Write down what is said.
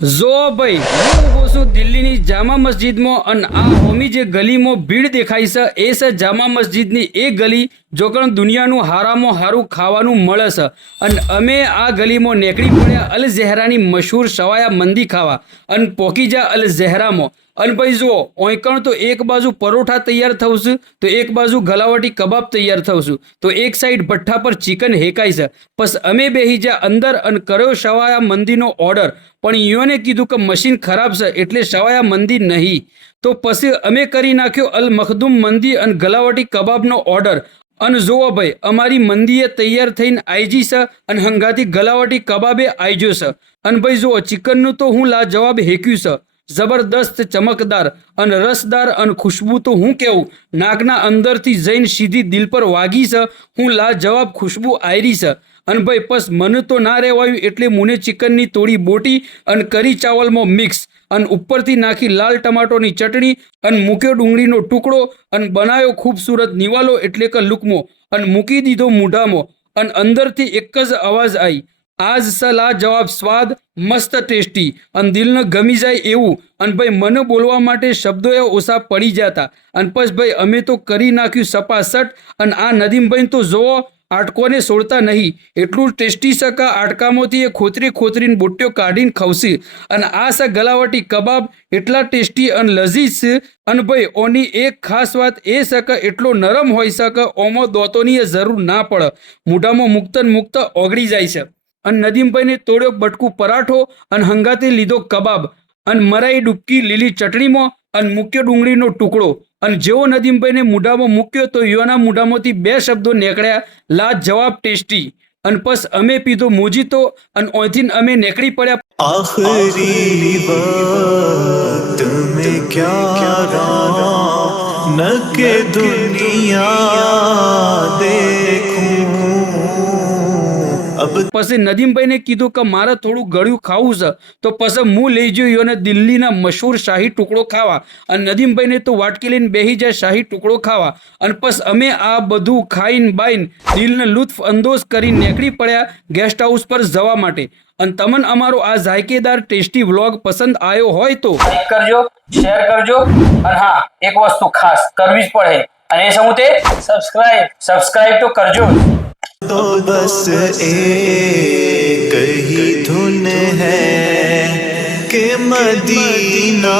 જો ભાઈ હું ઊભો છું દિલ્હીની જામા મસ્જિદમાં અને આ હોમી જે ગલીમાં ભીડ દેખાય છે એ છે જામા મસ્જિદની એ ગલી જોકણ દુનિયાનું હારામાં હારું ખાવાનું મળે છે અને અમે આ ગલીમાં નીકળી પડ્યા અલ ઝહેરાની મશહૂર સવાયા મંદી ખાવા અને પોકી જા અલ ઝહેરામાં અને ભાઈ જુઓ ઓંકણ તો એક બાજુ પરોઠા તૈયાર થવું છે તો એક બાજુ ગલાવટી કબાબ તૈયાર થવું છે તો એક સાઈડ ભઠ્ઠા પર ચિકન હેકાય છે પછી અમે બેહી જા અંદર અને કર્યો સવાયા મંદીનો ઓર્ડર પણ ઈયોને કીધું કે મશીન ખરાબ છે એટલે સવાયા મંદી નહીં તો પછી અમે કરી નાખ્યો અલ મખદૂમ મંદી અને ગલાવટી કબાબનો ઓર્ડર અને જુઓ ભાઈ અમારી મંદીએ તૈયાર થઈને આઈજી છે અને હંગાથી ગલાવટી કબાબે આઈજો છે અને ભાઈ જુઓ ચિકનનું તો હું લાજવાબ હેક્યું છે જબરદસ્ત ચમકદાર અને રસદાર અને ખુશ્બુ તો હું કેવું નાકના અંદરથી જઈને સીધી દિલ પર વાગી છે હું લાજવાબ ખુશ્બુ આયરી છે અને ભાઈ બસ મને તો ના રહેવાયું એટલે મુને ચિકનની તોડી બોટી અને કરી ચાવલમાં મિક્સ અને ઉપરથી નાખી લાલ ટમાટોની ચટણી અને મૂક્યો ડુંગળીનો ટુકડો અને બનાવ્યો ખૂબસૂરત નિવાલો એટલે કે લુકમો અને મૂકી દીધો મૂઢામાં અને અંદરથી એક જ અવાજ આવી આજ સલા જવાબ સ્વાદ મસ્ત ટેસ્ટી અને દિલને ગમી જાય એવું અને ભાઈ મને બોલવા માટે શબ્દો એ ઓછા પડી જતા અને પછી ભાઈ અમે તો કરી નાખ્યું સપાસટ અને આ નદીમભાઈ તો જોવો આટકોને છોડતા નહીં એટલું ટેસ્ટી છે કે આટકામાંથી એ ખોતરીને બોટ્યો કાઢીને ખવશે અને આ છે ગલાવટી કબાબ એટલા ટેસ્ટી અને લઝીઝ છે અને ભાઈ ઓની એક ખાસ વાત એ છે કે એટલો નરમ હોય છે કે ઓમાં દોતોની જરૂર ના પડે મૂઢામાં મુક્ત ઓગળી જાય છે અને નદીમભાઈને તોડ્યો બટકું પરાઠો અને હંગાતે લીધો કબાબ અને મરાઈ ડૂબકી લીલી ચટણીમાં અને મૂક્યો ડુંગળીનો ટુકડો અને જેવો નદીમભાઈને મૂઢામાં મૂક્યો તો યુવાના મૂઢામાંથી બે શબ્દો નીકળ્યા લાજવાબ ટેસ્ટી અને પસ અમે પીધો મોજીતો અને ઓયથી અમે નીકળી પડ્યા आखिरी वक्त में क्या न के दुनिया देखूं अब પછી નદીમભાઈને કીધું કે મારે થોડું ગળ્યું ખાવું છે તો પછી હું લઈ ગયો અને દિલ્હીના મશહૂર શાહી ટુકડો ખાવા અને નદીમભાઈને તો વાટકી લઈને બેસી જાય શાહી ટુકડો ખાવા અને પછી અમે આ બધું ખાઈને બાઈને દિલને લુત્ફ અંદોઝ કરીને નીકળી પડ્યા ગેસ્ટ હાઉસ પર જવા માટે અને તમને અમારો આ ઝાયકેદાર ટેસ્ટી વ્લોગ પસંદ આવ્યો હોય તો લાઈક કરજો, શેર કરજો અને હા એક વસ્તુ ખાસ કરવી જ પડે અને એ શું તે સબસ્ક્રાઇબ તો કરજો જ। तो बस एक ही धुन है कि मदीना